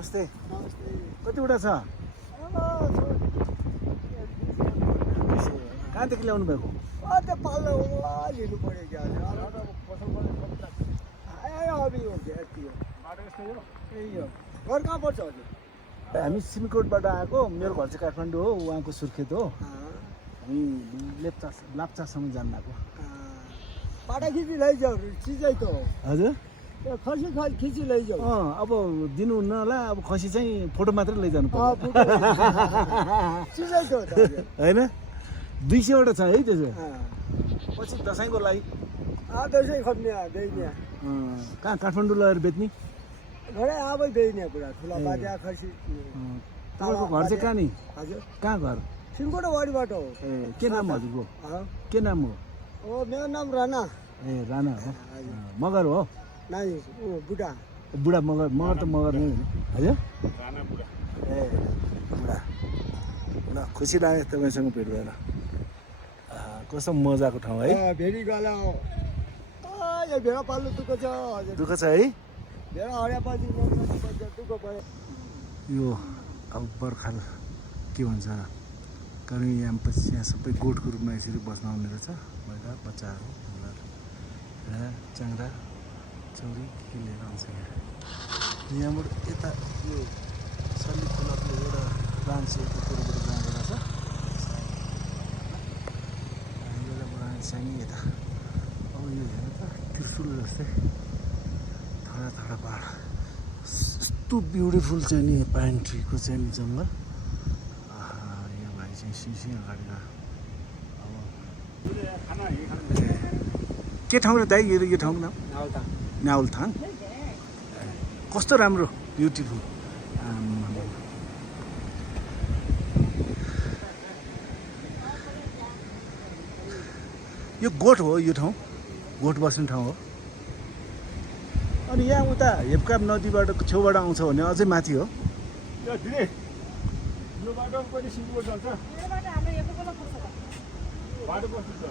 नमस्ते कतिवटा छ कहाँदेखि ल्याउनु भएको हामी सिमकोटबाट आएको मेरो घर चाहिँ काठमाडौँ हो उहाँको सुर्खेत हो हामी लाप्चासम्म जानु आएको पाटा खिची लैजाऊ चिजै त हो हजुर खसी खिची लैजाऊ अब दिनु हुन्नला अब खसी चाहिँ फोटो मात्रै लैजानु पर्छ चिजै त हो होइन 200वटा छ है त्यसो पछि दसैँको लागि दसैँ खप्ने दैने कहाँ काठमाडौँ लगेर बेच्ने घरै आबै दैने पुरा ठुला बाजा खसी तपाईँको घर चाहिँ कहाँ नि हजुर कहाँ घर सिमकोट वाडीबाट हो ए के नाम हजुरको के नाम हो मेरो नाम राणा ए राणा हो मगर हो नाइ ऊ बुढा बुढा मगर त मगर नै होइन ए बुढा ल खुसी लाग्यो तपाईँसँग भेट भएर कस्तो मजाको ठाउँ है भेरी गला हो यो भेडा पाल्नु दुःख छ हजुर दुःख छ है भेडा हरियापछि दुःख भयो यो अब बर्खाल के भन्छ कारण यहाँ सबै गोठको रूपमा यसरी बस्न आउने रहेछ महिला बच्चाहरू च्याङ्रा चौरी के लिएर आउँछ यहाँबाट यता यो सल्ली क्लबले एउटा ब्रान्च यतातिरबाट जाँदो रहेछ एउटा ब्रान्च चाहिँ यता अब यो हेर्नु त त्रिशुल जस्तै थोडा थोडा पहाड यस्तो ब्युटिफुल चाहिँ नि पाइन ट्रीको चाहिँ नि जङ्गल यहाँ भाइ चाहिँ सिङ अगाडि के ठाउँ र दाइ यो ठाउँको नाम नाउलथाङ कस्तो राम्रो ब्युटिफुल यो गोठ हो यो ठाउँ गोठ बस्ने ठाउँ हो अनि यहाँ उता हेपकाप नदीबाट छेउबाट आउँछ भने अझै माथि हो यो बाटो पनि सिमकोट जान्छ बाटो बस्नु छ